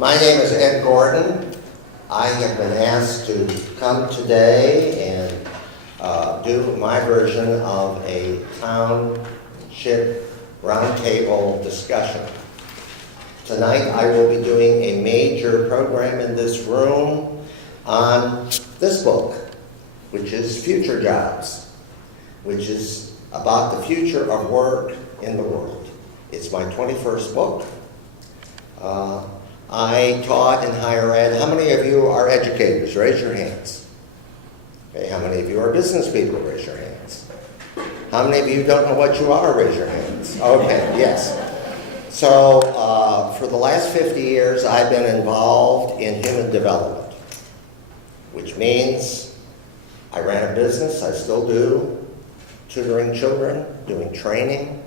My name is Ed Gordon. I have been asked to come today and do my version of a township roundtable discussion. Tonight I will be doing a major program in this room on this book, which is Future Jobs, which is about the future of work in the world. It's my 21st book. I taught in higher ed. How many of you are educators? Raise your hands. Okay, how many of you are business people? Raise your hands. How many of you don't know what you are? Raise your hands. Okay, yes. So for the last 50 years, I've been involved in human development, which means I ran a business, I still do, tutoring children, doing training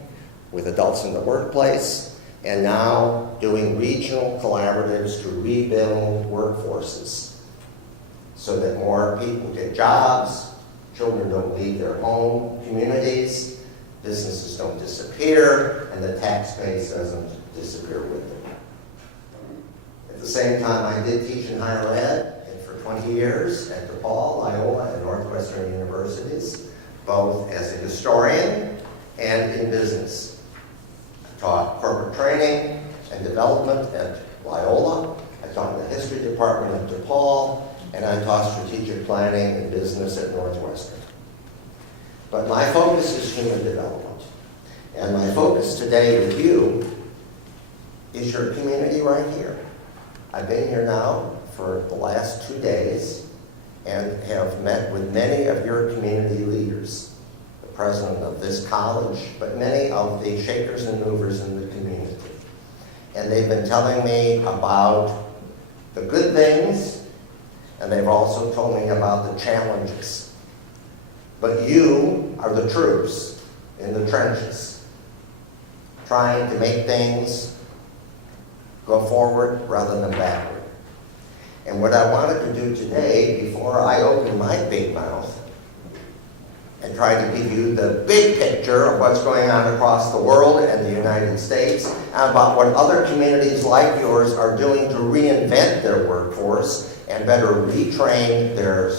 with adults in the workplace, and now doing regional collaboratives to rebuild workforces so that more people get jobs, children don't leave their home communities, businesses don't disappear, and the tax base doesn't disappear with them. At the same time, I did teach in higher ed and for 20 years at DePaul, Iowa, and Northwestern universities, both as a historian and in business. Taught corporate training and development at Loyola. I taught in the history department at DePaul, and I taught strategic planning and business at Northwestern. But my focus is human development. And my focus today with you is your community right here. I've been here now for the last 2 days and have met with many of your community leaders. President of this college, but many of the shakers and movers in the community. And they've been telling me about the good things, and they've also told me about the challenges. But you are the troops in the trenches, trying to make things go forward rather than backward. And what I wanted to do today, before I open my big mouth, and try to give you the big picture of what's going on across the world and the United States, and about what other communities like yours are doing to reinvent their workforce and better retrain their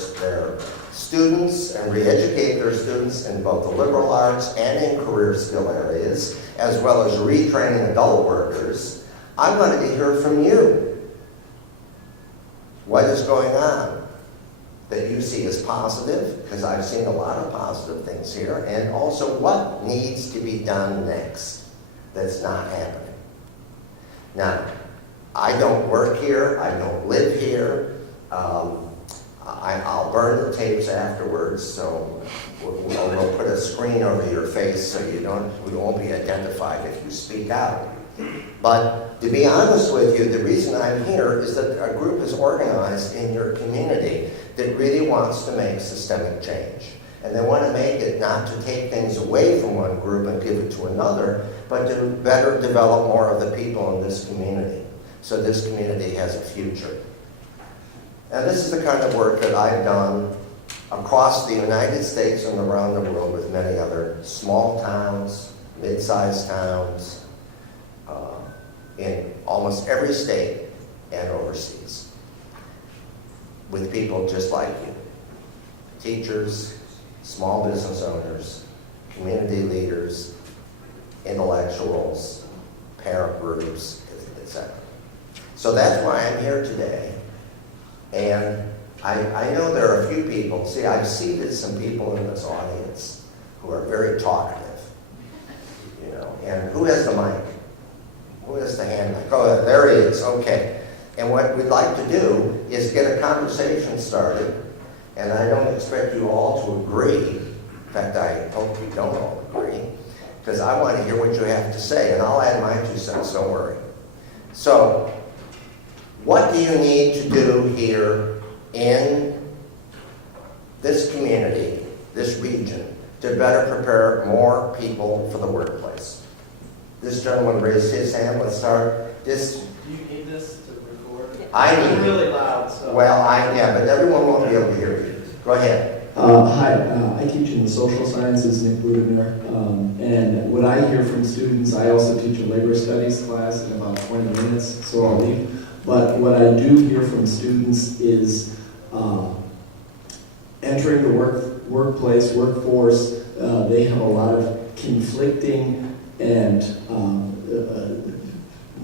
students and re-educate their students in both the liberal arts and in career skill areas, as well as retraining adult workers. I wanted to hear from you. What is going on that you see as positive, because I've seen a lot of positive things here, and also what needs to be done next that's not happening. Now, I don't work here, I don't live here. I'll burn the tapes afterwards, so we'll put a screen over your face so we won't be identified if you speak out. But to be honest with you, the reason I'm here is that a group is organized in your community that really wants to make systemic change. And they want to make it not to take things away from one group and give it to another, but to better develop more of the people in this community, so this community has a future. And this is the kind of work that I've done across the United States and around the world with many other small towns, mid-sized towns, in almost every state and overseas, with people just like you. Teachers, small business owners, community leaders, intellectuals, parent groups, etc. So that's why I'm here today. And I know there are a few people, see, I've seated some people in this audience who are very talkative, and who has the mic? Who has the hand mic? Oh, there he is, okay. And what we'd like to do is get a conversation started, and I don't expect you all to agree. In fact, I hope you don't all agree, because I want to hear what you have to say, and I'll add my 2 cents, don't worry. So, what do you need to do here in this community, this region, to better prepare more people for the workplace? This gentleman raised his hand. Let's start. Do you need this to record? I need it. It's really loud. So. Well, yeah, but everyone won't be able to hear you. Go ahead. Hi, I teach in the social sciences, Nick Budemir, and what I hear from students, I also teach a labor studies class in about 20 minutes, so I'll leave. But what I do hear from students is entering the workforce, they have a lot of conflicting and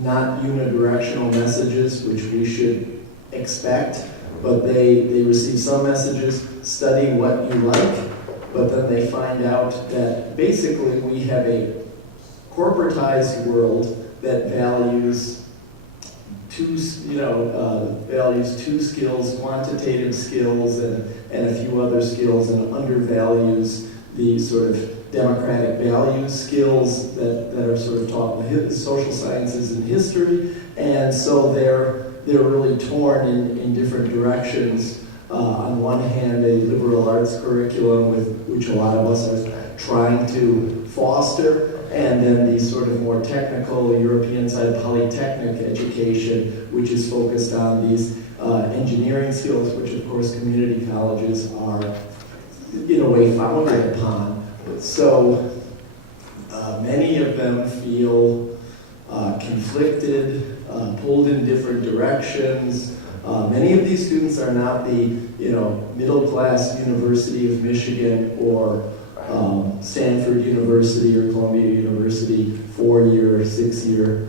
not unidirectional messages, which we should expect, but they receive some messages, study what you like, but then they find out that basically we have a corporatized world that values two skills, quantitative skills and a few other skills, and undervalues the sort of democratic values skills that are sort of taught in the social sciences and history, and so they're really torn in different directions. On one hand, a liberal arts curriculum which a lot of us are trying to foster, and then the sort of more technical European side polytechnic education, which is focused on these engineering skills, which of course community colleges are in a way founded upon. So many of them feel conflicted, pulled in different directions. Many of these students are not the middle class University of Michigan or Stanford University or Columbia University 4-year or 6-year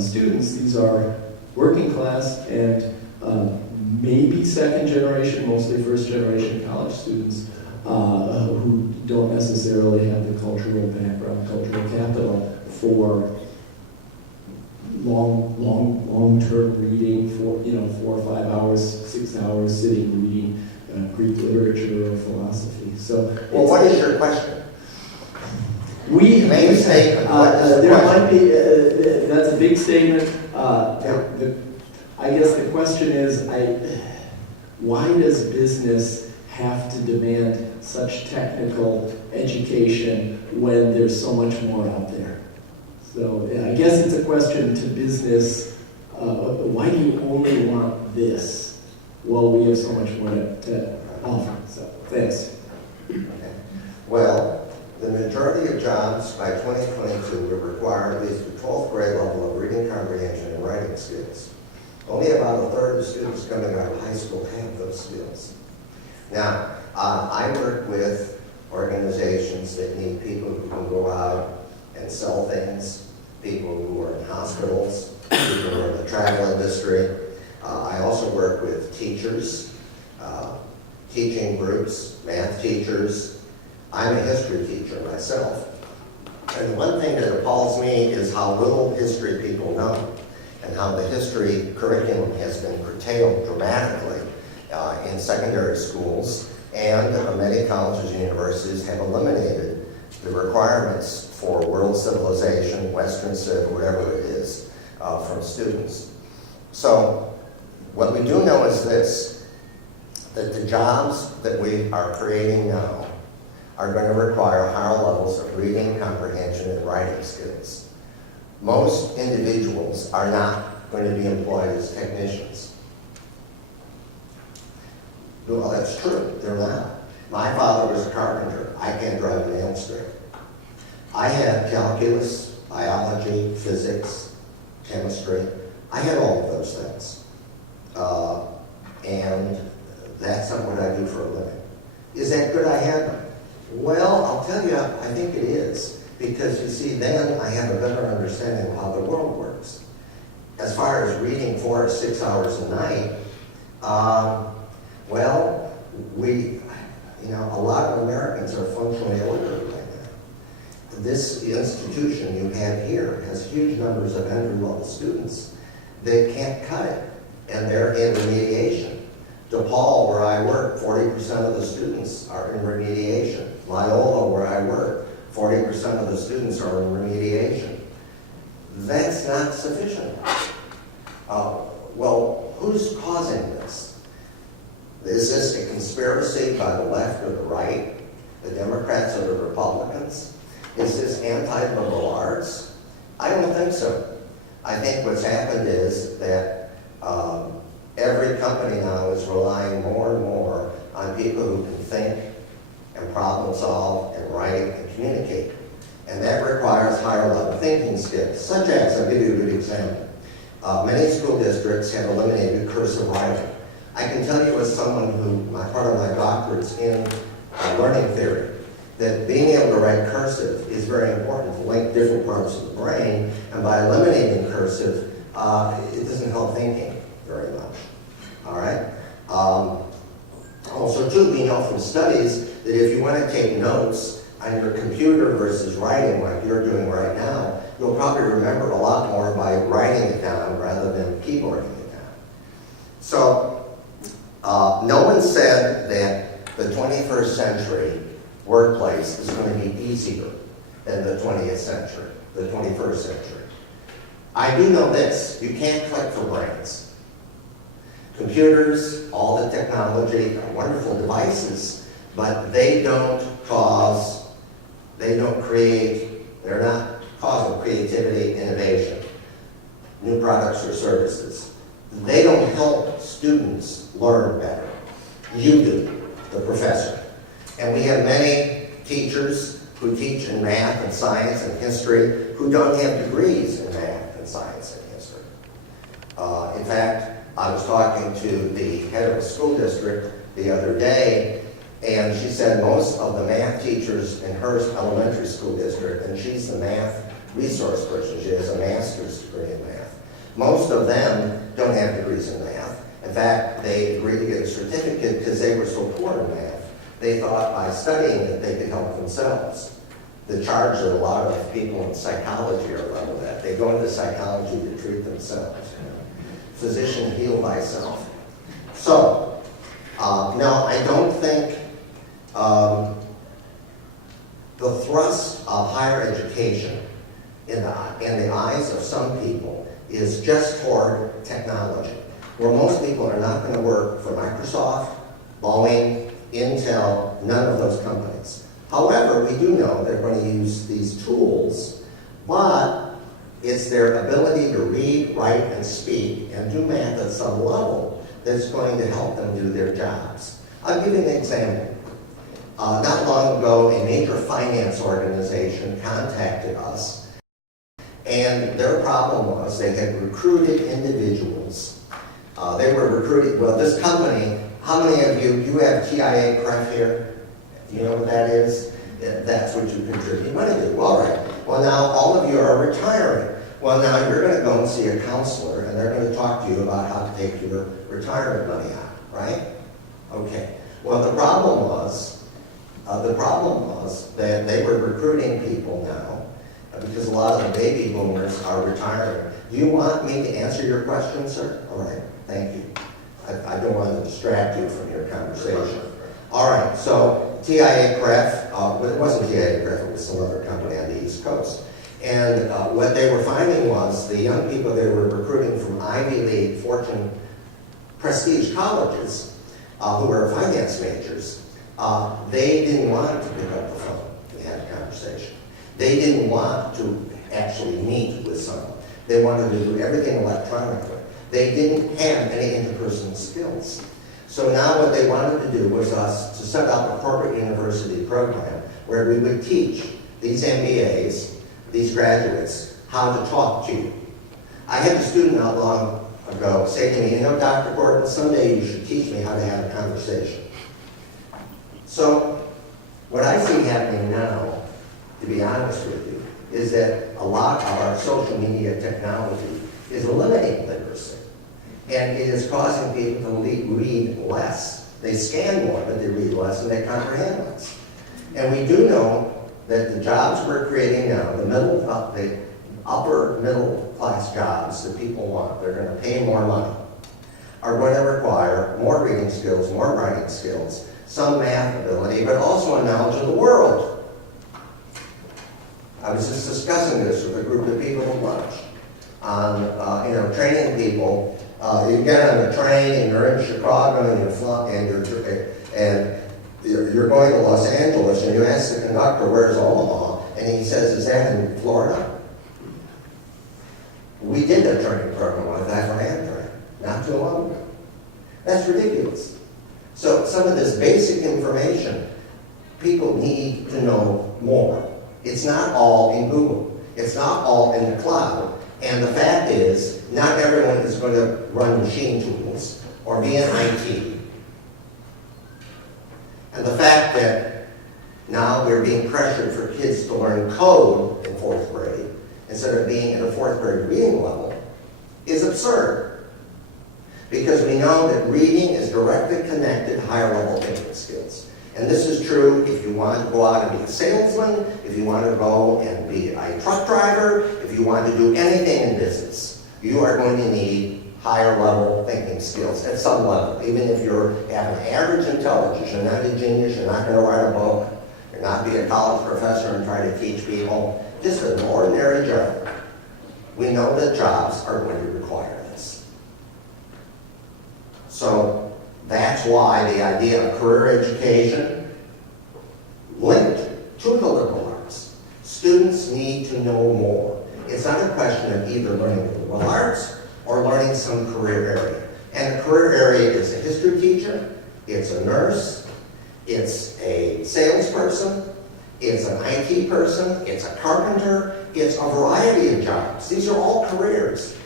students. These are working class and maybe second generation, mostly first generation college students who don't necessarily have the cultural background, cultural capital for long-term reading, for 4 or 5 hours, 6 hours sitting reading Greek literature or philosophy. So, Well, what is your question? Main statement. What is the there question? might be. That's a big statement. I guess the question is, why does business have to demand such technical education when there's so much more out there? So I guess it's a question to business. Why do you only want this? Well, we have so much more to offer. So thanks. Okay. Well, the majority of jobs by 2022 will require at least the 12th grade level of reading comprehension and writing skills. Only about a third of students coming out of high school have those skills. Now, I work with organizations that need people who can go out and sell things, people who are in hospitals, people who are in the travel industry. I also work with teachers, teaching groups, math teachers. I'm a history teacher myself. And one thing that appalls me is how little history people know and how the history curriculum has been curtailed dramatically in secondary schools, and many colleges and universities have eliminated the requirements for world civilization, Western Civ, whatever it is, from students. So what we do know is this, that the jobs that we are creating now are going to require higher levels of reading, comprehension, and writing skills. Most individuals are not going to be employed as technicians. Well, that's true, they're not. My father was a carpenter. I can't drive a nail straight. I had calculus, biology, physics, chemistry. I had all of those things. And that's not what I do for a living. Is that good I had them? Well, I'll tell you, I think it is. Because you see, then I have a better understanding of how the world works. As far as reading 4 or 6 hours a night, well, a lot of Americans are functionally illiterate right now. This institution you have here has huge numbers of entry-level students. They can't cut it, and they're in remediation. DePaul, where I work, 40% of the students are in remediation. Loyola, where I work, 40% of the students are in remediation. That's not sufficient. Well, who's causing this? Is this a conspiracy by the left or the right, the Democrats or the Republicans? Is this anti-liberal arts? I don't think so. I think what's happened is that every company now is relying more and more on people who can think and problem solve and write and communicate. And that requires higher level thinking skills, such as, I'll give you a good example. Many school districts have eliminated cursive writing. I can tell you as someone who, part of my doctorate's in learning theory, that being able to write cursive is very important to link different parts of the brain, and by eliminating cursive, it doesn't help thinking very much. All right? Also, too, we know from studies that if you want to take notes on your computer versus writing like you're doing right now, you'll probably remember a lot more by writing it down rather than keyboarding it down. So, no one said that the 21st century workplace is going to be easier than the 20th century, the 21st century. I do know this, you can't click for brains. Computers, all the technology, are wonderful devices, but they don't create, they're not causing creativity, innovation, new products or services. They don't help students learn better. You do, the professor. And we have many teachers who teach in math and science and history who don't have degrees in math and science and history. In fact, I was talking to the head of a school district the other day, and she said most of the math teachers in her elementary school district, and she's the math resource person, she has a master's degree in math, most of them don't have degrees in math. In fact, they agreed to get a certificate because they were so poor in math. They thought by studying it they could help themselves. The charge that a lot of people in psychology are leveled at. They go into psychology to treat themselves. Physician, heal thyself. So, now I don't think the thrust of higher education in the eyes of some people is just toward technology, where most people are not going to work for Microsoft, Boeing, Intel, none of those companies. However, we do know they're going to use these tools, but it's their ability to read, write, and speak, and do math at some level that's going to help them do their jobs. I'll give you an example. Not long ago, a major finance organization contacted us, and their problem was they had recruited individuals. They were recruiting, well, this company, how many of you have TIAA-CREF here? Do you know what that is? That's what you contribute money to. All right. Well, now all of you are retiring. Well, now you're going to go and see a counselor, and they're going to talk to you about how to take your retirement money out, right? Okay. Well, the problem was that they were recruiting people now, because a lot of the baby boomers are retiring. Do you want me to answer your question, sir? All right. Thank you. I don't want to distract you from your conversation. All right. So TIAA-CREF, it wasn't TIAA-CREF, it was some other company on the East Coast. And what they were finding was the young people they were recruiting from Ivy League, Fortune, prestige colleges, who were finance majors, they didn't want to pick up the phone and have a conversation. They didn't want to actually meet with someone. They wanted to do everything electronically. They didn't have any interpersonal skills. So now what they wanted to do was us to set up a corporate university program where we would teach these MBAs, these graduates, how to talk to you. I had a student not long ago say to me, you know, Dr. Gordon, someday you should teach me how to have a conversation. So what I see happening now, to be honest with you, is that a lot of our social media technology is eliminating literacy. And it is causing people to read less. They scan more, but they read less and they comprehend less. And we do know that the jobs we're creating now, the upper middle class jobs that people want, they're going to pay more money, are going to require more reading skills, more writing skills, some math ability, but also a knowledge of the world. I was just discussing this with a group of people at lunch on, training people. You get on a train and you're in Chicago and you're going to Los Angeles and you ask the conductor, where's Omaha? And he says, is that in Florida? We did a training program on that for Amtrak not too long ago. That's ridiculous. So some of this basic information, people need to know more. It's not all in Google. It's not all in the cloud. And the fact is, Not everyone is going to run machine tools or be in IT. And the fact that now we're being pressured for kids to learn code in 4th grade instead of being at a 4th grade reading level is absurd. Because we know that reading is directly connected to higher level thinking skills. And this is true if you want to go out and be a salesman, if you want to go and be a truck driver, if you want to do anything in business. You are going to need higher level thinking skills at some level. Even if you have an average intelligence, you're not a genius, you're not going to write a book, you're not be a college professor and try to teach people, just an ordinary job. We know that jobs are going to require this. So that's why the idea of career education linked to the liberal arts. Students need to know more. It's not a question of either learning the liberal arts or learning some career area. And a career area is a history teacher, it's a nurse, it's a salesperson, it's an IT person, it's a carpenter, it's a variety of jobs. These are all careers.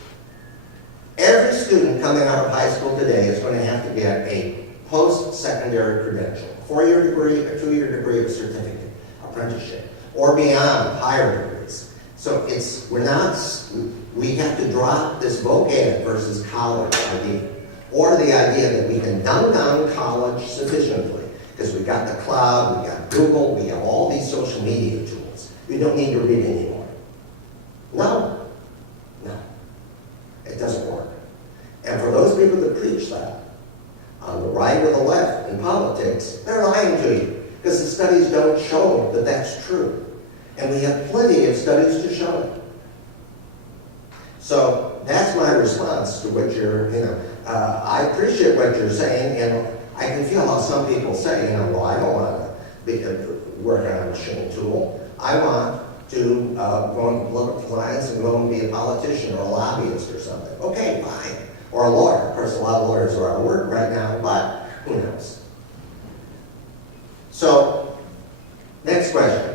Every student coming out of high school today is going to have to get a post-secondary credential, 4-year degree, a 2-year degree, a certificate, apprenticeship, or beyond, higher degrees. So we have to drop this voc-ed versus college idea, or the idea that we can dumb down college sufficiently, because we've got the cloud, we've got Google, we have all these social media tools. We don't need to read anymore. No. It doesn't work. And for those people that preach that, on the right or the left in politics, they're lying to you, because the studies don't show that that's true. And we have plenty of studies to show it. So that's my response to what I appreciate what you're saying, and I can feel how some people say, well, I don't want to work on a machine tool. I want to go into political science and go and be a politician or a lobbyist or something. Okay, fine. Or a lawyer. Of course, a lot of lawyers are out of work right now, but who knows? So, next question.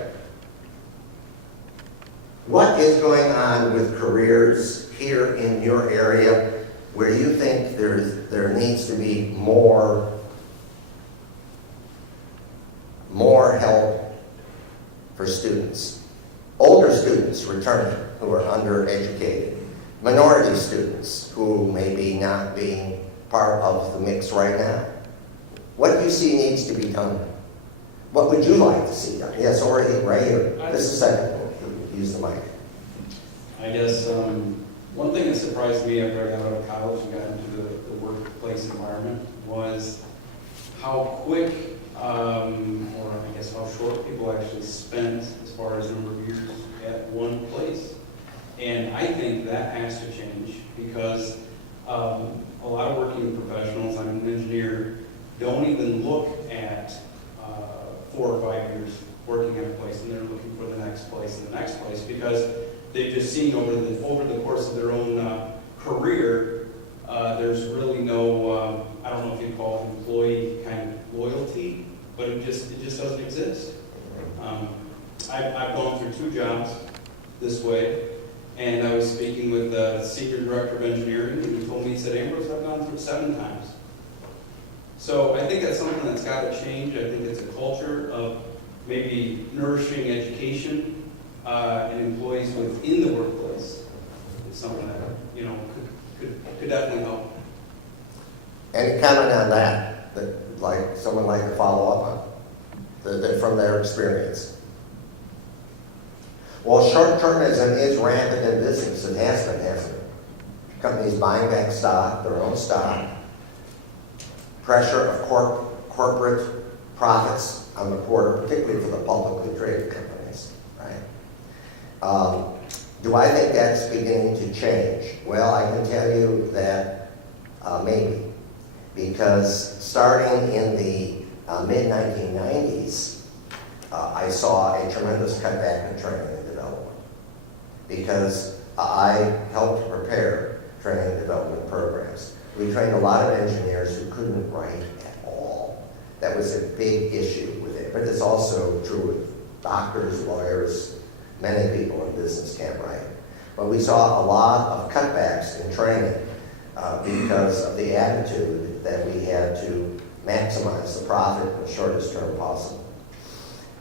What is going on with careers here in your area where you think there needs to be more help for students? Older students returning who are undereducated, minority students who may be not being part of the mix right now. What do you see needs to be done? What would you like to see done? Yes, or right here. This is second. Use the mic. I guess one thing that surprised me after I got out of college and got into the workplace environment was how quick, or I guess how short people actually spent as far as number of years at one place. And I think that has to change because a lot of working professionals, I'm an engineer, don't even look at 4 or 5 years working at a place, and they're looking for the next place and the next place because they've just seen over the course of their own career, there's really no, I don't know if you call it employee kind of loyalty, but it just doesn't exist. I've gone through 2 jobs this way, and I was speaking with the senior director of engineering, and he told me, he said, Ambrose, I've gone through 7 times. So I think that's something that's got to change. I think it's a culture of maybe nourishing education and employees within the workplace. It's something that could definitely help. Any comment on that like someone like to follow up on from their experience? Well, short-termism is rampant in business. It has been, hasn't it? Companies buying back stock, their own stock, pressure of corporate profits on the quarter, particularly for the publicly traded companies, right? Do I think that's beginning to change? Well, I can tell you that maybe, because starting in the mid-1990s, I saw a tremendous cutback in training and development because I helped prepare training and development programs. We trained a lot of engineers who couldn't write at all. That was a big issue with it, but it's also true with doctors, lawyers, many people in business can't write. But we saw a lot of cutbacks in training because of the attitude that we had to maximize the profit in the shortest term possible.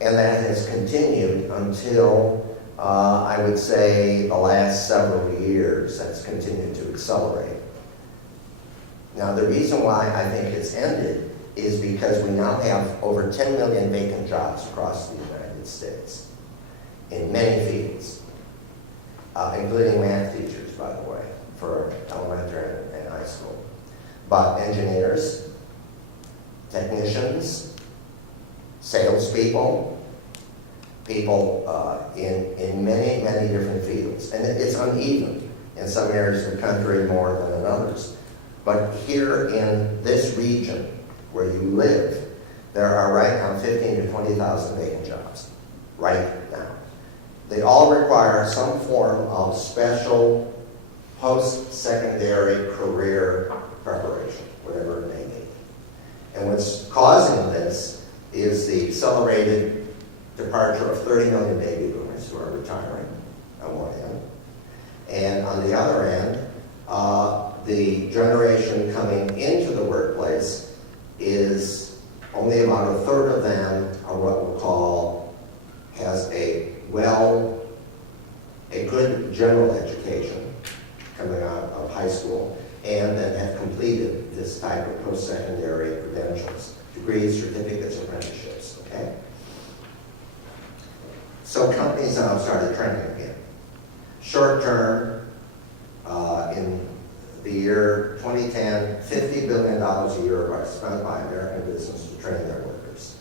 And that has continued until, I would say, the last several years. That's continued to accelerate. Now, the reason why I think it's ended is because we now have over 10 million vacant jobs across the United States in many fields, including math teachers, by the way, for elementary and high school. But engineers, technicians, salespeople, people in many, many different fields. And it's uneven in some areas of the country more than in others. But here in this region where you live, there are right now 15 to 20,000 vacant jobs, right now. They all require some form of special post-secondary career preparation, whatever it may be. And what's causing this is the accelerated departure of 30 million baby boomers who are retiring on one end. And on the other end, the generation coming into the workplace is only about a third of them are what we'll call has a good general education coming out of high school and then have completed this type of post-secondary credentials, degrees, certificates, apprenticeships, okay? So companies now started training again. Short term, in the year 2010, $50 billion a year was spent by American business to train their workers.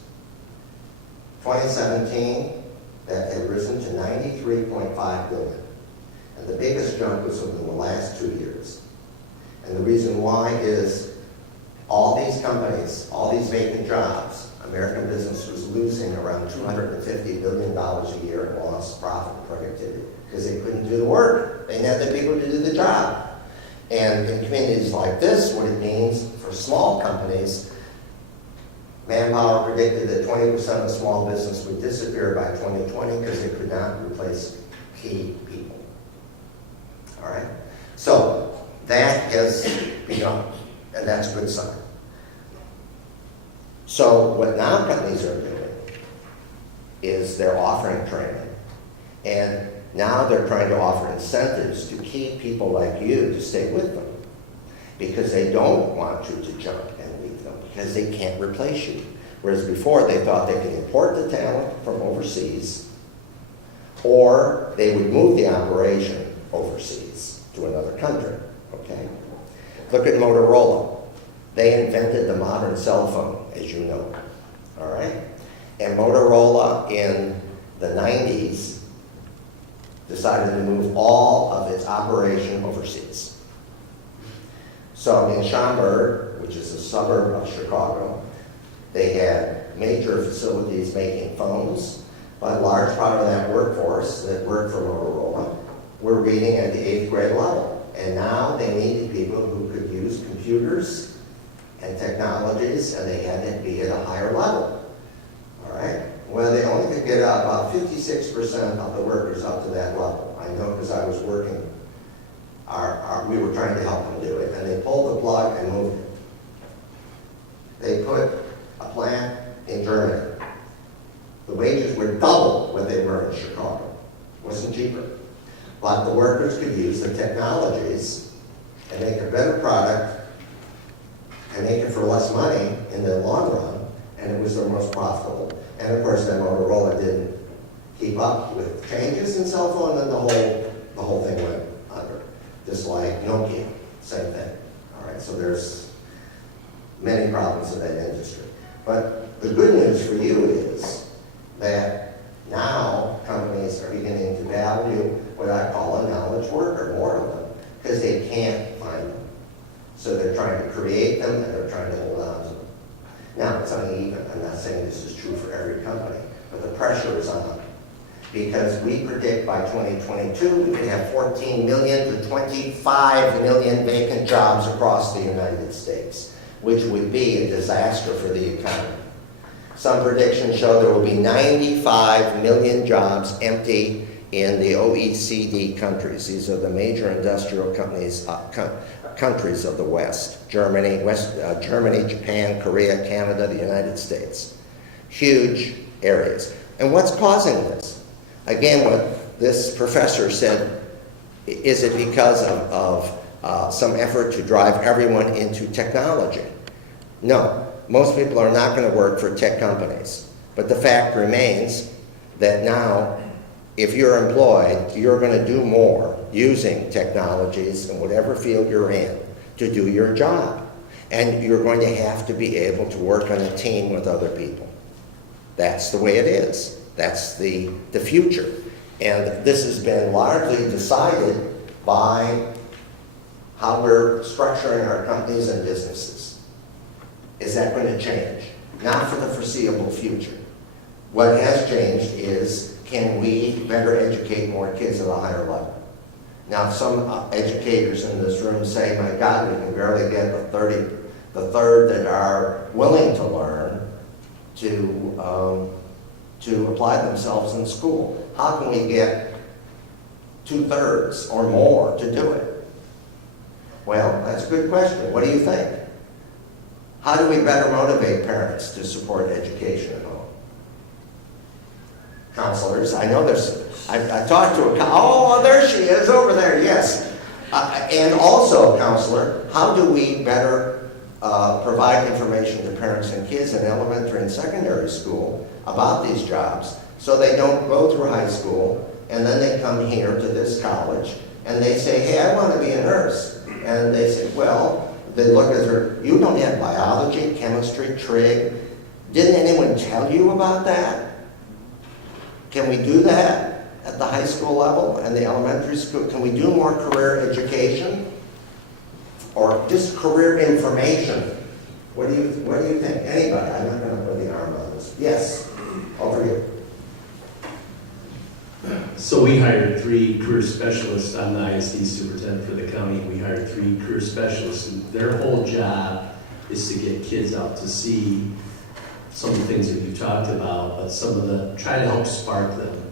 2017, that had risen to $93.5 billion. And the biggest jump was within the last 2 years. And the reason why is all these companies, all these vacant jobs, American business was losing around $250 billion a year in lost profit and productivity because they couldn't do the work. They didn't have the people to do the job. And in communities like this, what it means for small companies, Manpower predicted that 20% of small business would disappear by 2020 because they could not replace key people. All right? So that has begun, and that's a good sign. So what now companies are doing is they're offering training, and now they're trying to offer incentives to keep people like you to stay with them because they don't want you to jump and leave them because they can't replace you. Whereas before they thought they could import the talent from overseas or they would move the operation overseas to another country, okay? Look at Motorola. They invented the modern cell phone, as you know, all right? And Motorola in the 90s decided to move all of its operation overseas. So in Schaumburg, which is a suburb of Chicago, they had major facilities making phones, but a large part of that workforce that worked for Motorola were reading at the 8th grade level. And now they needed people who could use computers and technologies, and they had to be at a higher level. All right? Well, they only could get about 56% of the workers up to that level. I know because I was working, we were trying to help them do it, and they pulled the plug and moved it. They put a plant in Germany. The wages were double what they were in Chicago. It wasn't cheaper. But the workers could use the technologies and make a better product and make it for less money in the long run, and it was their most profitable. And of course, then Motorola didn't keep up with changes in cell phone, and the whole thing went under. Just like Nokia, same thing. All right, so there's many problems in that industry. But the good news for you is that now companies are beginning to value what I call a knowledge worker, more of them, because they can't find them. So they're trying to create them, and they're trying to hold on to them. Now, it's uneven. I'm not saying this is true for every company, but the pressure is on. Because we predict by 2022 we could have 14 million to 25 million vacant jobs across the United States, which would be a disaster for the economy. Some predictions show there will be 95 million jobs empty in the OECD countries. These are the major industrial companies, countries of the West. Germany, Japan, Korea, Canada, the United States. Huge areas. And what's causing this? Again, what this professor said, is it because of some effort to drive everyone into technology? No. Most people are not going to work for tech companies. But the fact remains that now, if you're employed, you're going to do more using technologies in whatever field you're in to do your job. And you're going to have to be able to work on a team with other people. That's the way it is. That's the future. And this has been largely decided by how we're structuring our companies and businesses. Is that going to change? Not for the foreseeable future. What has changed is, can we better educate more kids at a higher level? Now, some educators in this room say, my God, we can barely get the third that are willing to learn to apply themselves in school. How can we get 2/3 or more to do it? Well, that's a good question. What do you think? How do we better motivate parents to support education at home? Counselors, I know I talked to there she is over there, yes. And also, counselor, how do we better provide information to parents and kids in elementary and secondary school about these jobs so they don't go through high school and then they come here to this college and they say, hey, I want to be a nurse. And they say, well, they look at her, you don't have biology, chemistry, trig. Didn't anyone tell you about that? Can we do that at the high school level and the elementary school? Can we do more career education? Or just career information? What do you think? Anybody? I'm not going to put the arm on this. Yes, over here. So we hired 3 career specialists. I'm the ISD superintendent for the county. We hired 3 career specialists, and their whole job is to get kids out to see some of the things that you talked about, but try to help spark them.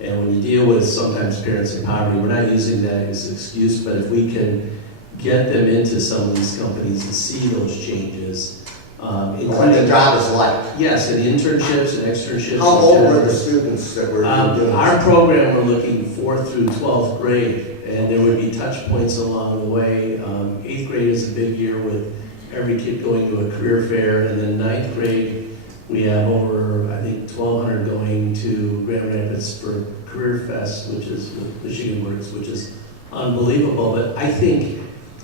And when you deal with sometimes parents in poverty, we're not using that as an excuse, but if we can get them into some of these companies and see those changes, What the job is like. yes, and internships and externships. How old were the students that were doing Our this? program, we're looking 4th through 12th grade, and there would be touch points along the way. 8th grade is a big year with every kid going to a career fair, and then 9th grade, we have over, I think, 1,200 going to Grand Rapids for Career Fest, which is with Michigan Works, which is unbelievable. But I think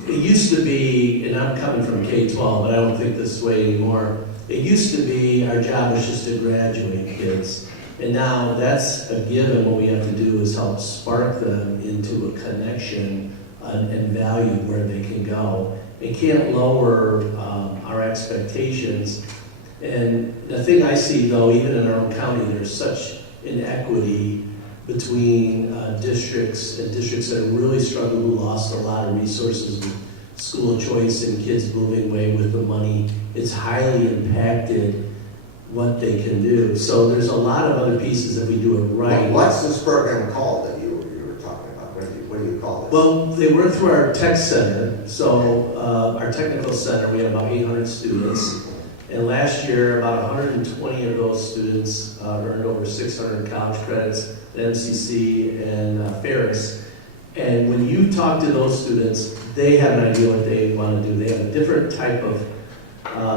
it used to be, and I'm coming from K-12, but I don't think this way anymore. It used to be our job was just to graduate kids. And now that's a given. What we have to do is help spark them into a connection and value where they can go. It can't lower our expectations. And the thing I see, though, even in our own county, there's such inequity between districts and districts that have really struggled, who lost a lot of resources with school choice and kids moving away with the money. It's highly impacted what they can do. So there's a lot of other pieces if we do it right. What's this program called that you were talking about? What do you call it? Well, they work through our tech center. So our technical center, we have about 800 students. And last year, about 120 of those students earned over 600 college credits at MCC and Ferris. And when you talk to those students, they have an idea what they want to do. They have a different type of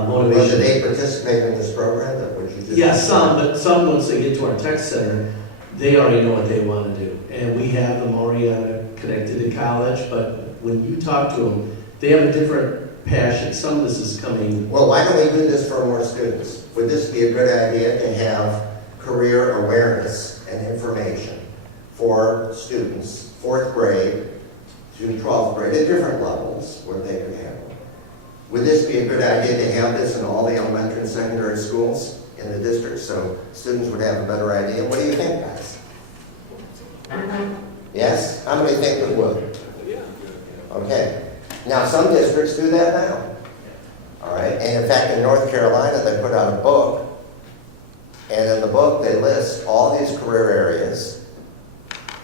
motivation. Do they participate in this program? That what you just Yeah, but some, once they get to our tech center, they already know what they want to do. And we have them already connected to college, but when you talk to them, they have a different passion. Some of this is coming. Well, why don't we do this for more students? Would this be a good idea to have career awareness and information for students, 4th grade to 12th grade at different levels where they could have them? Would this be a good idea to have this in all the elementary and secondary schools in the district so students would have a better idea? What do you think, guys? Yes? How many think we would? Okay. Now, some districts do that now. All right? And in fact, in North Carolina, they put out a book. And in the book, they list all these career areas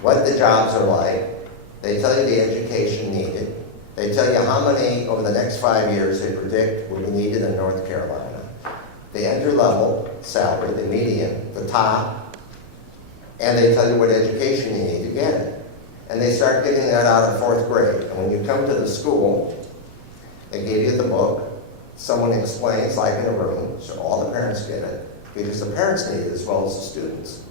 what the jobs are like. They tell you the education needed. They tell you how many over the next 5 years they predict will be needed in North Carolina. The entry-level salary, the median, the top, and they tell you what education you need to get it. And they start giving that out in 4th grade. And when you come to the school, they give you the book. Someone explains, like in a room, so all the parents get it, because the parents need it as well as the students.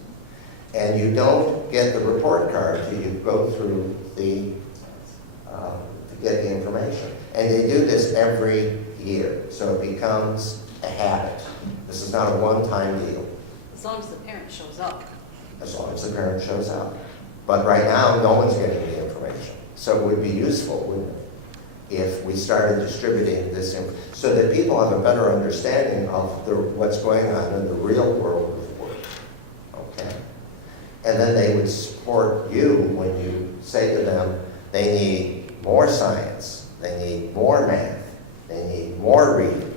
And you don't get the report card till you go through to get the information. And they do this every year, so it becomes a habit. This is not a one-time deal, As long as the parent shows up. as long as the parent shows up. But right now, no one's getting the information. So it would be useful, wouldn't it, if we started distributing this so that people have a better understanding of what's going on in the real world of work. Okay? And then they would support you when you say to them, they need more science, they need more math, they need more reading.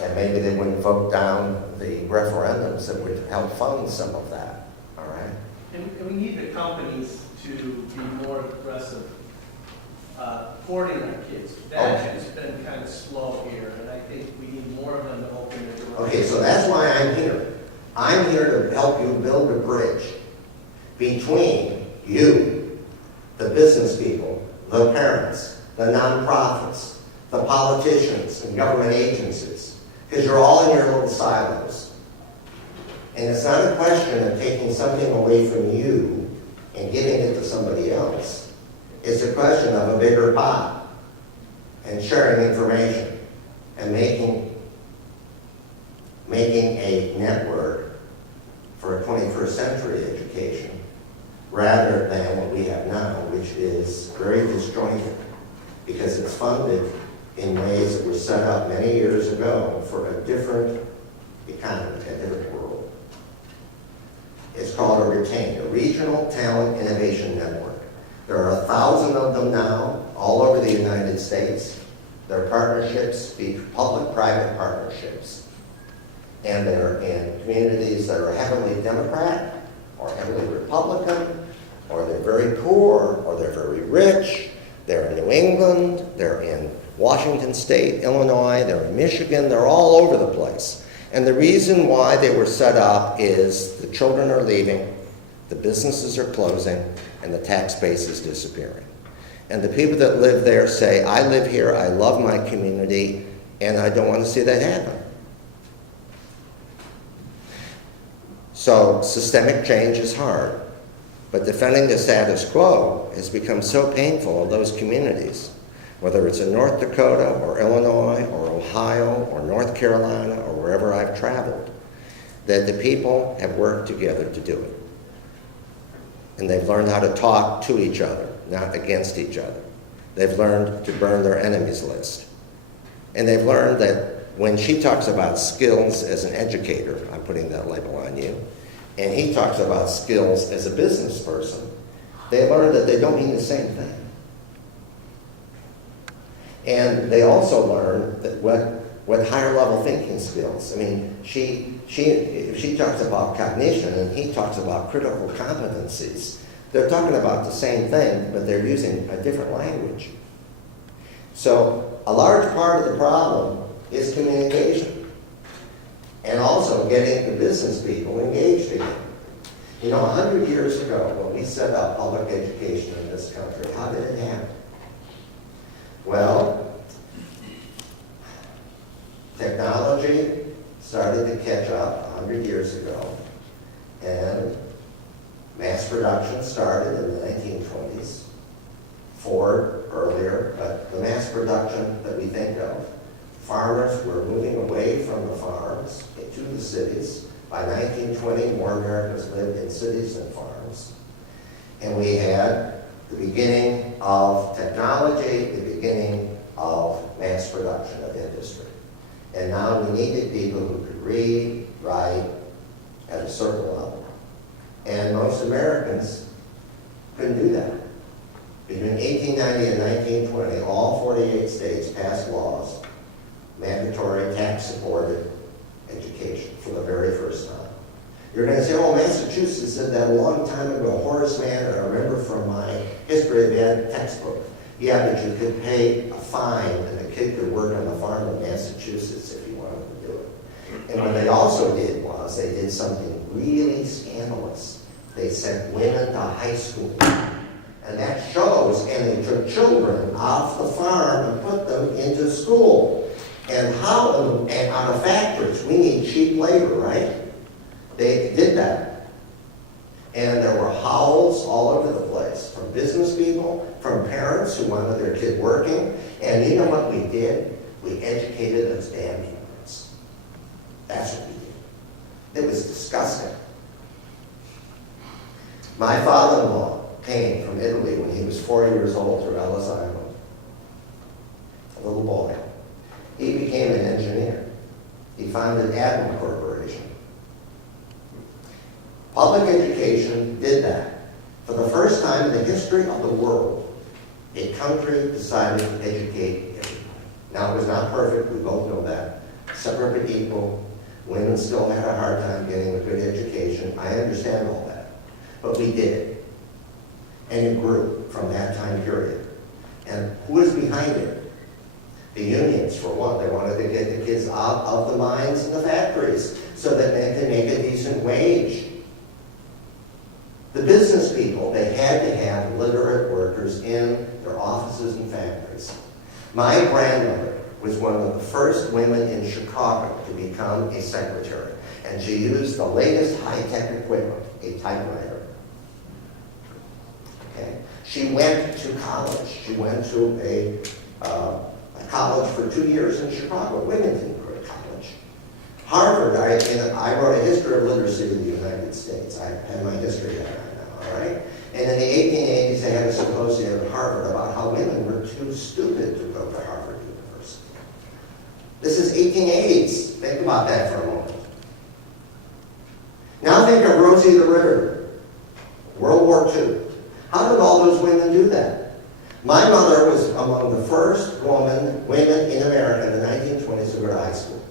And maybe they wouldn't vote down the referendums that would help fund some of that, all right? And we need the companies to be more aggressive, courting our kids. That Okay. has been kind of slow here, and I think we need more of them to open the door. Okay, so that's why I'm here. I'm here to help you build a bridge between you, the business people, the parents, the nonprofits, the politicians and government agencies, because you're all in your little silos. And it's not a question of taking something away from you and giving it to somebody else. It's a question of a bigger pot and sharing information and making a network for a 21st century education rather than what we have now, which is very disjointed because it's funded in ways that were set up many years ago for a different economy, a different world. It's called a RETAIN, a Regional Talent Innovation Network. There are 1,000 of them now all over the United States. They're partnerships, public-private partnerships. And they're in communities that are heavily Democrat or heavily Republican, or they're very poor, or they're very rich. They're in New England, they're in Washington State, Illinois, they're in Michigan, they're all over the place. And the reason why they were set up is the children are leaving, the businesses are closing, and the tax base is disappearing. And the people that live there say, I live here, I love my community, and I don't want to see that happen. So systemic change is hard, but defending the status quo has become so painful in those communities, whether it's in North Dakota or Illinois or Ohio or North Carolina or wherever I've traveled, that the people have worked together to do it. And they've learned how to talk to each other, not against each other. They've learned to burn their enemies list. And they've learned that when she talks about skills as an educator, I'm putting that label on you, and he talks about skills as a business person, they learn that they don't mean the same thing. And they also learn that what higher level thinking skills. I mean, if she talks about cognition and he talks about critical competencies, they're talking about the same thing, but they're using a different language. So a large part of the problem is communication, and also getting the business people engaged again. You know, 100 years ago, when we set up public education in this country, how did it happen? Well, technology started to catch up 100 years ago, and mass production started in the 1920s. Ford earlier, but the mass production that we think of, farmers were moving away from the farms into the cities. By 1920, more Americans lived in cities than farms. And we had the beginning of technology, the beginning of mass production of industry. And now we needed people who could read, write at a certain level. And most Americans couldn't do that. Between 1890 and 1920, all 48 states passed laws, mandatory tax-supported education for the very first time. You're going to say, oh, Massachusetts did that a long time ago. Horace Mann, I remember from my history of ed textbook. Yeah, but you could pay a fine and the kid could work on the farm in Massachusetts if he wanted to do it. And what they also did was they did something really scandalous. They sent women to high school. And that shows, and they took children off the farm and put them into school. And how, and out of factories, we need cheap labor, right? They did that. And there were howls all over the place, from business people, from parents who wanted their kid working. And you know what we did? We educated those damn immigrants. That's what we did. It was disgusting. My father-in-law came from Italy when he was 4 years old through Ellis Island. A little boy. He became an engineer. He founded Admiral Corporation. Public education did that. For the first time in the history of the world, a country decided to educate everybody. Now, it was not perfect, we both know that. Separate but equal. Women still had a hard time getting a good education. I understand all that. But we did it. And it grew from that time period. And who was behind it? The unions, for one. They wanted to get the kids out of the mines and the factories so that they could make a decent wage. The business people, they had to have literate workers in their offices and factories. My grandmother was one of the first women in Chicago to become a secretary, and she used the latest high-tech equipment, a typewriter. Okay? She went to college. She went to a college for 2 years in Chicago. Women didn't go to college. Harvard, I wrote a history of literacy in the United States. I had my history there right now, all right? And in the 1880s, they had a symposium at Harvard about how women were too stupid to go to Harvard University. This is 1880s. Think about that for a moment. Now think of Rosie the Riveter, World War II. How did all those women do that? My mother was among the first women in America in the 1920s to go to high school.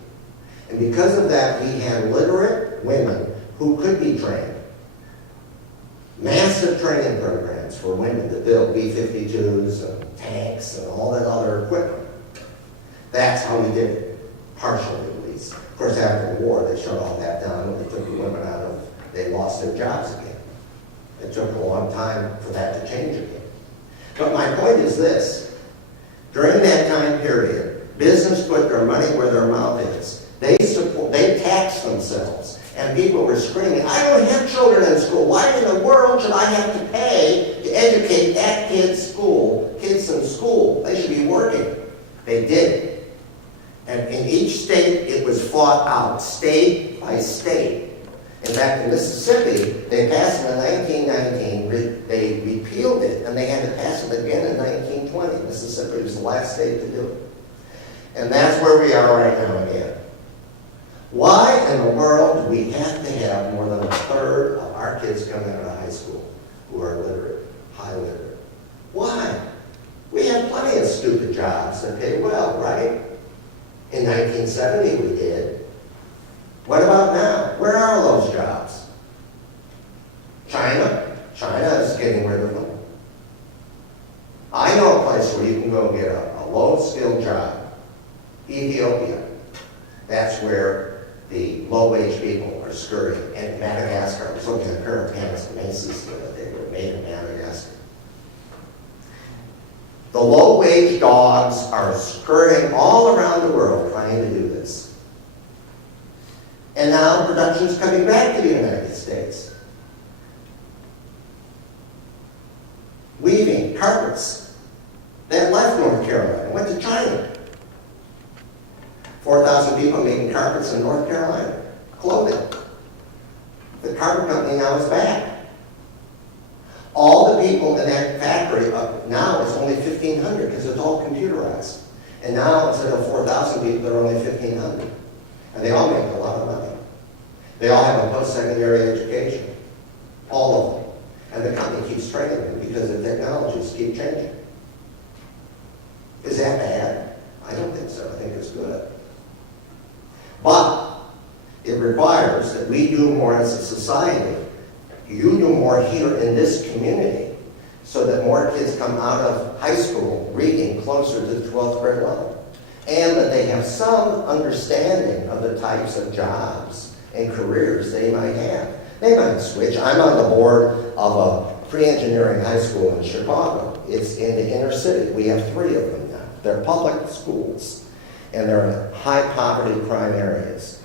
And because of that, we had literate women who could be trained. Massive training programs for women to build B-52s and tanks and all that other equipment. That's how we did it, partially at least. Of course, after the war, they shut all that down and they took the women out of, they lost their jobs again. It took a long time for that to change again. But my point is this. During that time period, business put their money where their mouth is. They taxed themselves. And people were screaming, I don't have children in school. Why in the world should I have to pay to educate that kids in school? They should be working. They did it. And in each state, it was fought out, state by state. In fact, in Mississippi, they passed it in 1919, they repealed it, and they had to pass it again in 1920. Mississippi was the last state to do it. And that's where we are right now again. Why in the world do we have to have more than a third of our kids coming out of high school who are literate, high literate? Why? We have plenty of stupid jobs that pay well, right? In 1970 we did. What about now? Where are those jobs? China. China is getting rid of them. I know a place where you can go get a low-skilled job. Ethiopia. That's where the low-wage people are scurrying. And Madagascar. I was looking at a pair of pants at Macy's the other day. They were made in Madagascar. The low-wage dogs are scurrying all around the world trying to do this. And now production is coming back to the United States. Weaving, carpets. They left North Carolina, went to China. 4,000 people making carpets in North Carolina. Clothing. The carpet company now is back. All the people in that factory now is only 1,500 because it's all computerized. And now instead of 4,000 people, there are only 1,500. And they all make a lot of money. They all have a post-secondary education. All of them. And the company keeps training them because the technologies keep changing. Is that bad? I don't think so. I think it's good. But it requires that that we do more as a society, you do more here in this community, so that more kids come out of high school reading closer to the 12th grade level, and that they have some understanding of the types of jobs and careers they might have. They might switch. I'm on the board of a pre-engineering high school in Chicago. It's in the inner city. We have 3 of them now. They're public schools, and they're in high poverty crime areas.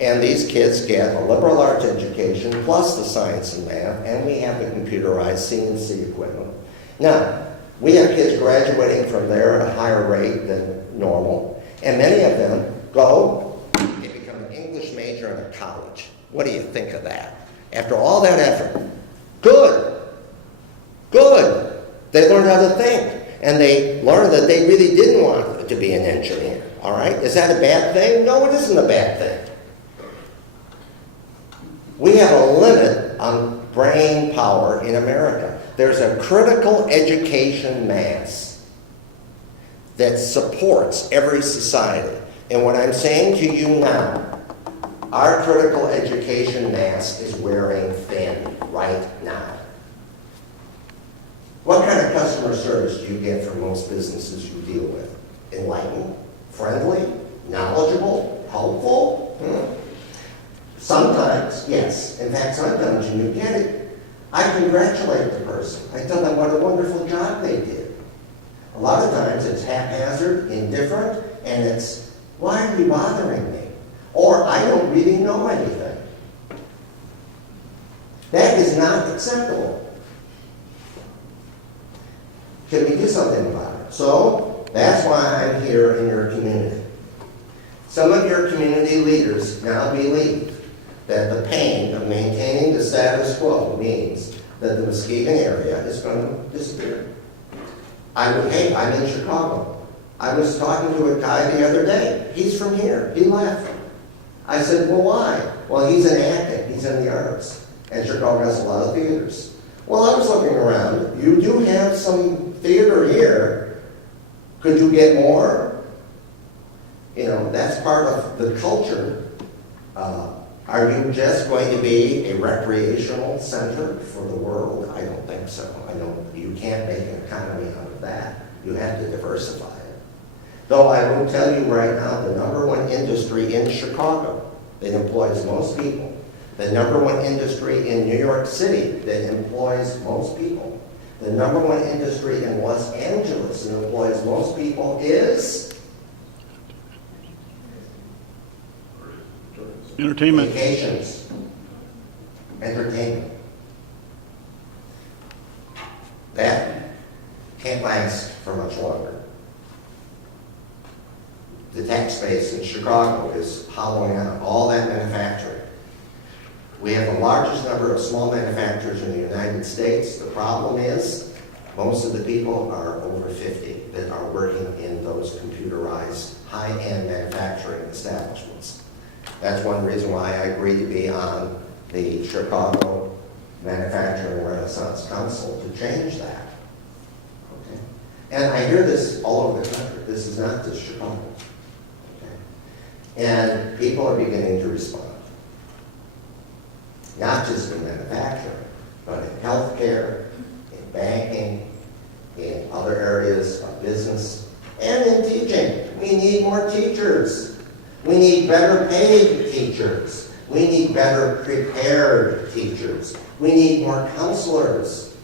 And these kids get a liberal arts education plus the science and math, and we have the computerized CNC equipment. Now, we have kids graduating from there at a higher rate than normal, and many of them go, they become an English major in a college. What do you think of that? After all that effort, good. They learned how to think, and they learned that they really didn't want to be an engineer, all right? Is that a bad thing? No, it isn't a bad thing. We have a limit on brain power in America. There's a critical education mass that supports every society. And what I'm saying to you now, our critical education mass is wearing thin right now. What kind of customer service do you get from most businesses you deal with? Enlightened, friendly, knowledgeable, helpful? Sometimes, yes. In fact, sometimes when you get it, I congratulate the person. I tell them what a wonderful job they did. A lot of times it's haphazard, indifferent, and it's, why are you bothering me? Or I don't really know anything. That is not acceptable. Can we do something about it? So, that's why I'm here in your community. Some of your community leaders now believe that the pain of maintaining the status quo means that the Muskegon area is going to disappear. I'm in Chicago. I was talking to a guy the other day. He's from here. He left. I said, well, why? Well, he's in acting. He's in the arts. And Chicago has a lot of theaters. Well, I was looking around. You do have some theater here. Could you get more? You know, that's part of the culture. Are you just going to be a recreational center for the world? I don't think so. You can't make an economy out of that. You have to diversify it. Though I will tell you right now, the number one industry in Chicago that employs most people, the number one industry in New York City that employs most people, the number one industry in Los Angeles that employs most people is entertainment. vacations, entertainment. That can't last for much longer. The tax base in Chicago is hollowing out all that manufacturing. We have the largest number of small manufacturers in the United States. The problem is most of the people are over 50 that are working in those computerized high-end manufacturing establishments. That's one reason why I agreed to be on the Chicago Manufacturing Renaissance Council to change that. Okay? And I hear this all over the country. This is not just Chicago. Okay? And people are beginning to respond. Not just in manufacturing, but in healthcare, in banking, in other areas of business, and in teaching. We need more teachers. We need better paid teachers. We need better prepared teachers. We need more counselors.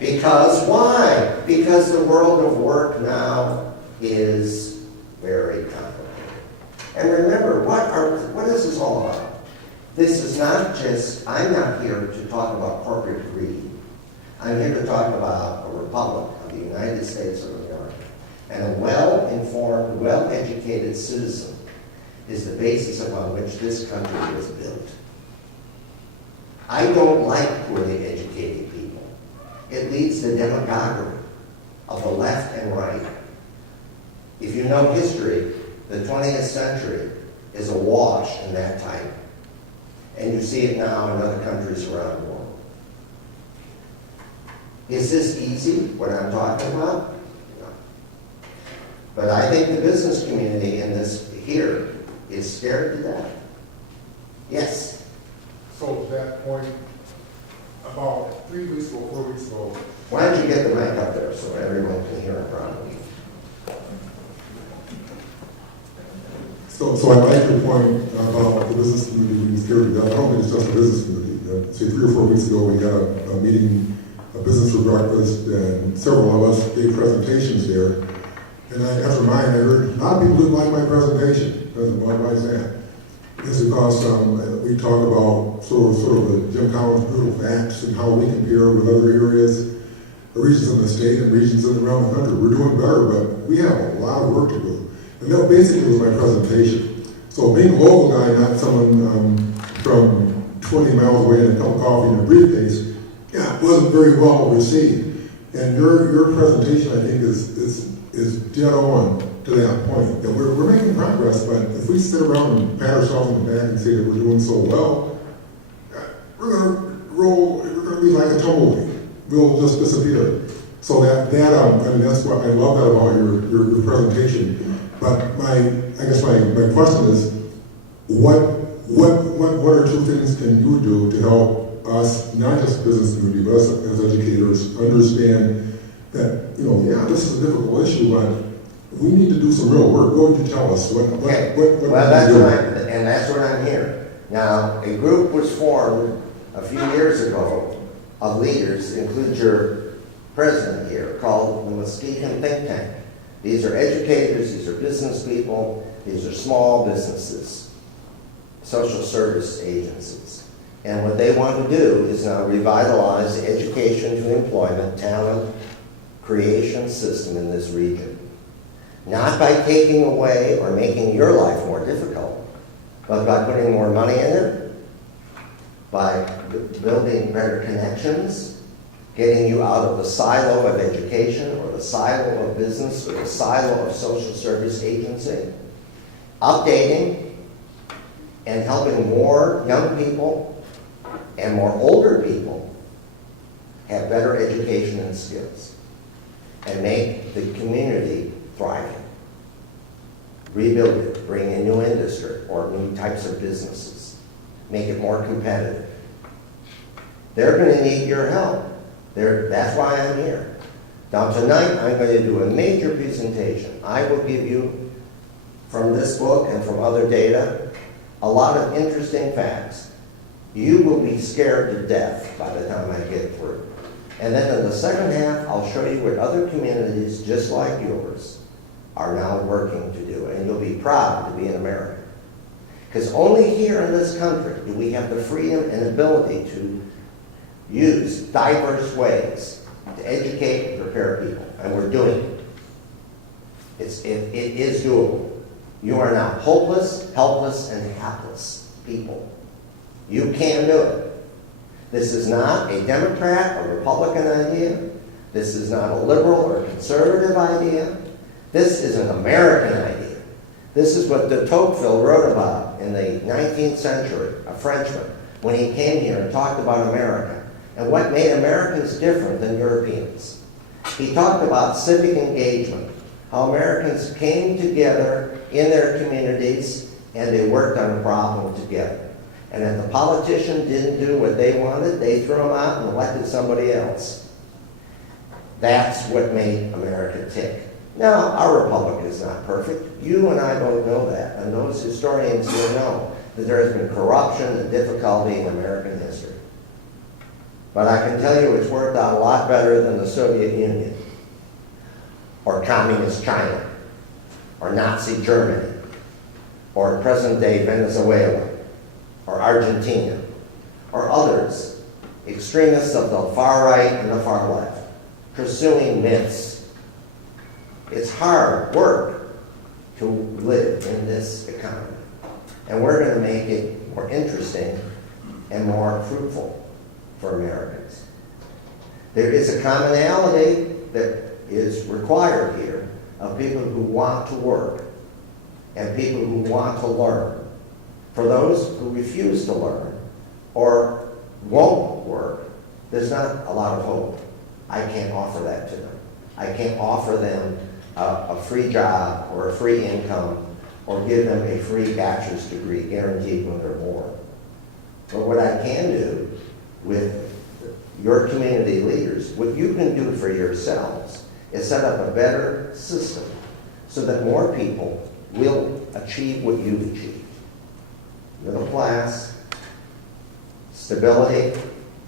Because why? Because the world of work now is very complicated. And remember, what is this all about? This is not just, I'm not here to talk about corporate greed. I'm here to talk about a republic of the United States of America. And a well-informed, well-educated citizen is the basis upon which this country was built. I don't like poorly educated people. It leads to demagoguery of the left and right. If you know history, the 20th century is a wash in that type. And you see it now in other countries around the world. Is this easy, what I'm talking about? No. But I think the business community in this here is scared to death. Yes. So to that point, about 3 weeks ago, 4 weeks ago, Why don't you get the mic up there so everyone can hear it properly? so I like your point about the business community being scared to death. I don't think it's just the business community. Say 3 or 4 weeks ago, we had a meeting, a business for breakfast, and several of us gave presentations there. And after mine, I heard a lot of people didn't like my presentation. I said, well, why is that? It's because we talk about sort of the Jim Collins brutal facts and how we compare with other areas, regions in the state and regions around the country. We're doing better, but we have a lot of work to do. And that basically was my presentation. So being a local guy, not someone from 20 miles away in a cup of coffee and a briefcase, yeah, it wasn't very well received. And your presentation, I think, is dead on to that point, that we're making progress, but if we sit around and pat ourselves in the back and say that we're doing so well, we're going to be like a tumbleweed. We'll just disappear. So that's what I love that about your presentation. But I guess my question is, what or two things can you do to help us, not just the business community, but us as educators, understand that, this is a difficult issue, but we need to do some real work. What would you tell us? What Well, that's what I'm hearing. Now, a group was formed a few years ago of leaders, include your president here, called the Muskegon Think Tank. These are educators, these are business people, these are small businesses, social service agencies. And what they want to do is now revitalize the education to employment, talent creation system in this region. Not by taking away or making your life more difficult, but by putting more money in it, by building better connections, getting you out of the silo of education or the silo of business or the silo of social service agency, updating and helping more young people and more older people have better education and skills and make the community thriving. Rebuild it, bring in new industry or new types of businesses, make it more competitive. They're going to need your help. That's why I'm here. Now tonight I'm going to do a major presentation. I will give you, from this book and from other data, a lot of interesting facts. You will be scared to death by the time I get through. And then in the second half, I'll show you what other communities just like yours are now working to do. And you'll be proud to be an American. Because only here in this country do we have the freedom and ability to use diverse ways to educate and prepare people. And we're doing it. It is doable. You are not hopeless, helpless, and hapless people. You can do it. This is not a Democrat or Republican idea. This is not a liberal or conservative idea. This is an American idea. This is what de Tocqueville wrote about in the 19th century, a Frenchman, when he came here and talked about America and what made Americans different than Europeans. He talked about civic engagement, how Americans came together in their communities and they worked on a problem together. And if the politician didn't do what they wanted, they threw him out and elected somebody else. That's what made America tick. Now, our republic is not perfect. You and I both know that. And those historians will know that there has been corruption and difficulty in American history. But I can tell you it's worked out a lot better than the Soviet Union, or Communist China, or Nazi Germany, or present-day Venezuela, or Argentina, or others, extremists of the far right and the far left, pursuing myths. It's hard work to live in this economy. And we're going to make it more interesting and more fruitful for Americans. There is a commonality that is required here of people who want to work and people who want to learn. For those who refuse to learn or won't work, there's not a lot of hope. I can't offer that to them. I can't offer them a free job or a free income or give them a free bachelor's degree guaranteed when they're born. But what I can do with your community leaders, what you can do for yourselves is set up a better system so that more people will achieve what you've achieved. Middle class, stability,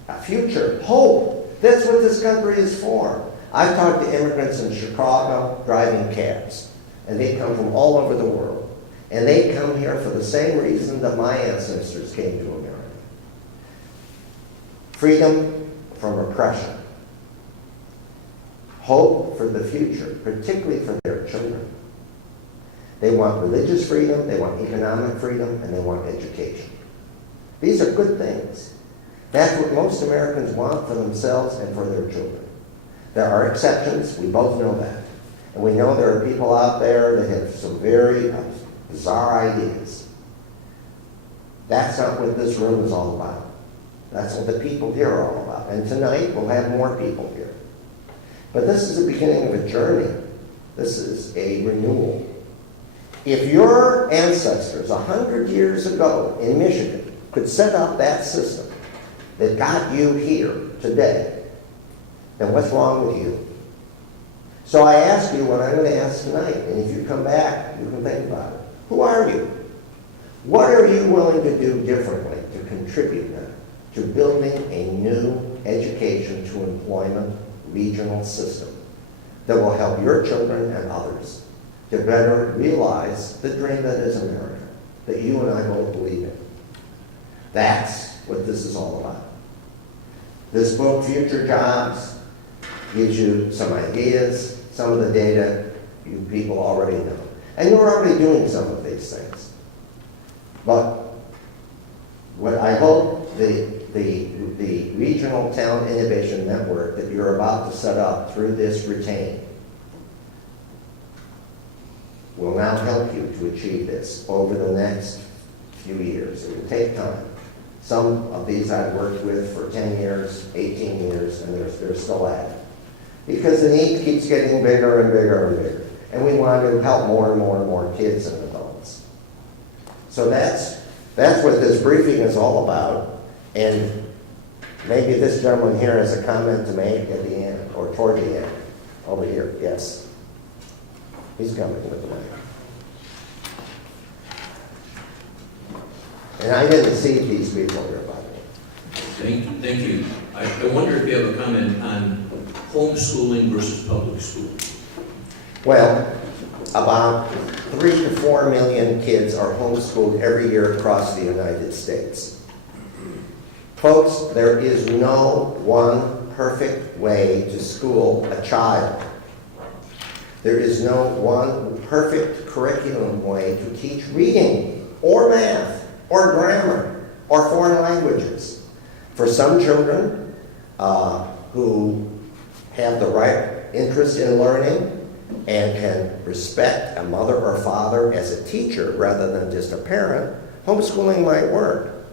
a future, hope. That's what this country is for. I've talked to immigrants in Chicago driving cabs, and they come from all over the world. And they come here for the same reason that my ancestors came to America. Freedom from oppression. Hope for the future, particularly for their children. They want religious freedom, they want economic freedom, and they want education. These are good things. That's what most Americans want for themselves and for their children. There are exceptions, we both know that. And we know there are people out there that have some very bizarre ideas. That's not what this room is all about. That's what the people here are all about. And tonight we'll have more people here. But this is the beginning of a journey. This is a renewal. If your ancestors 100 years ago in Michigan could set up that system that got you here today, then what's wrong with you? So I ask you what I'm going to ask tonight, and if you come back, you can think about it. Who are you? What are you willing to do differently to contribute now to building a new education to employment regional system that will help your children and others to better realize the dream that is America, that you and I both believe in? That's what this is all about. This book, Future Jobs, gives you some ideas, some of the data you people already know. And you're already doing some of these things. But what I hope the Regional Talent Innovation Network that you're about to set up through this retain will now help you to achieve this over the next few years. It will take time. Some of these I've worked with for 10 years, 18 years, and they're still at it. Because the need keeps getting bigger and bigger and bigger. And we want to help more and more and more kids and adults. So that's what this briefing is all about. And maybe this gentleman here has a comment to make at the end, or toward the end. Over here, yes. He's coming with the mic. And I didn't see these people here, by the way. Thank you. I wonder if you have a comment on homeschooling versus public school. Well, about 3 to 4 million kids are homeschooled every year across the United States. Folks, there is no one perfect way to school a child. There is no one perfect curriculum way to teach reading or math or grammar or foreign languages. For some children who have the right interest in learning and can respect a mother or father as a teacher rather than just a parent, homeschooling might work.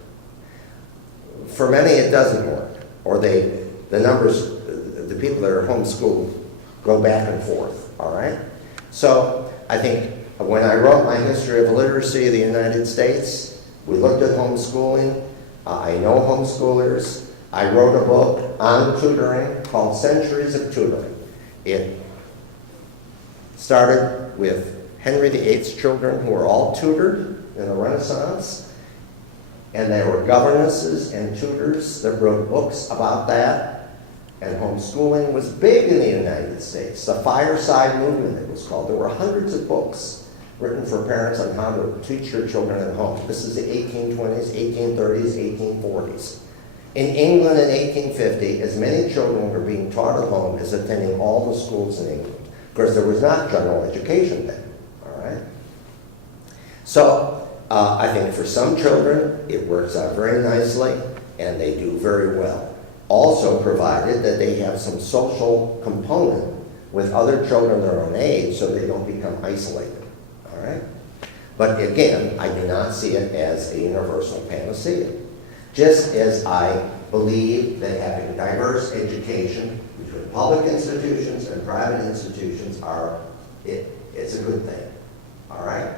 For many, it doesn't work. Or the numbers, the people that are homeschooled go back and forth, all right? So I think when I wrote my history of literacy of the United States, we looked at homeschooling. I know homeschoolers. I wrote a book on tutoring called Centuries of Tutoring. It started with Henry VIII's children who were all tutored in the Renaissance, and there were governesses and tutors that wrote books about that, and homeschooling was big in the United States. The fireside movement, it was called. There were hundreds of books written for parents on how to teach your children at home. This is the 1820s, 1830s, 1840s. In England in 1850, as many children were being taught at home as attending all the schools in England. Of course, there was not general education then, all right? So I think for some children, it works out very nicely, and they do very well. Also provided that they have some social component with other children their own age so they don't become isolated, all right? But again, I do not see it as a universal panacea. Just as I believe that having diverse education between public institutions and private institutions it's a good thing, all right?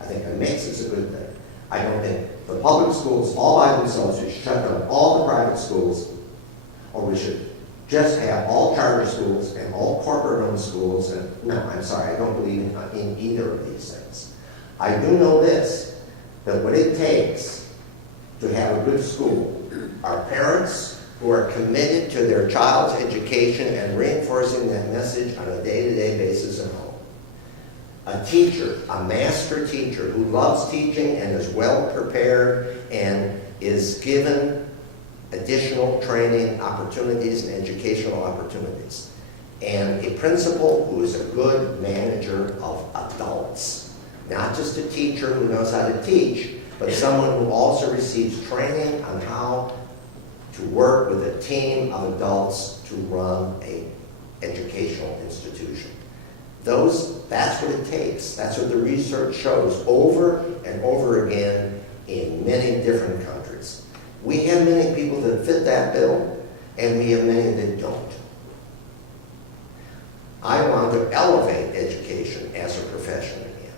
I think a mix is a good thing. I don't think the public schools all by themselves, we should shut down all the private schools, or we should just have all charter schools and all corporate-owned schools, and no, I'm sorry, I don't believe in either of these things. I do know this, that what it takes to have a good school are parents who are committed to their child's education and reinforcing that message on a day-to-day basis at home. A teacher, a master teacher who loves teaching and is well prepared and is given additional training opportunities and educational opportunities. And a principal who is a good manager of adults. Not just a teacher who knows how to teach, but someone who also receives training on how to work with a team of adults to run an educational institution. That's what it takes. That's what the research shows over and over again in many different countries. We have many people that fit that bill, and we have many that don't. I want to elevate education as a profession again.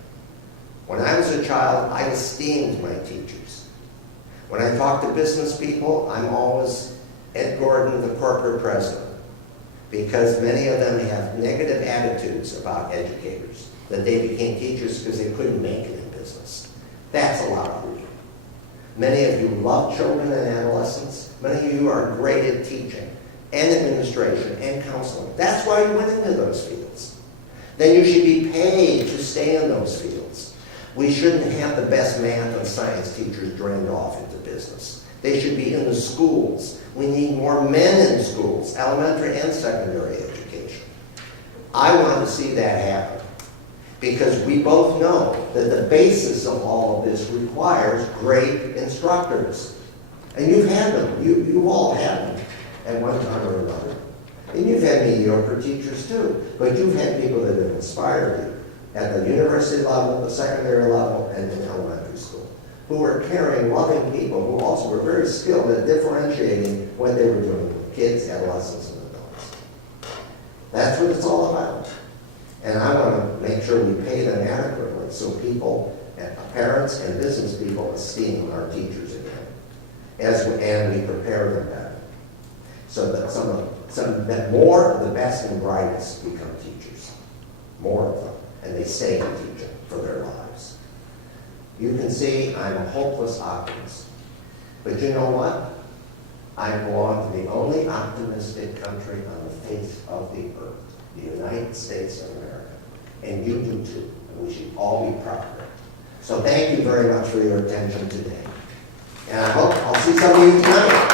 When I was a child, I esteemed my teachers. When I talk to business people, I'm always Ed Gordon, the corporate president, because many of them have negative attitudes about educators, that they became teachers because they couldn't make it in business. That's a lot of you. Many of you love children and adolescents. Many of you are great at teaching and administration and counseling. That's why you went into those fields. Then you should be paid to stay in those fields. We shouldn't have the best math and science teachers drained off into business. They should be in the schools. We need more men in schools, elementary and secondary education. I want to see that happen because we both know that the basis of all of this requires great instructors. And you've had them. You've all had them at one time or another. And you've had mediocre teachers too. But you've had people that have inspired you at the university level, the secondary level, and in elementary school, who were caring, loving people who also were very skilled at differentiating what they were doing with kids, adolescents, and adults. That's what it's all about. And I want to make sure we pay them adequately so people, parents and business people, esteem our teachers again, and we prepare them better, so that that more of the best and brightest become teachers, more of them, and they stay in teaching for their lives. You can see I'm a hopeless optimist, but you know what? I belong to the only optimistic country on the face of the earth, the United States of America. And you do too, and we should all be proud of it. So thank you very much for your attention today. And I hope I'll see some of you tonight.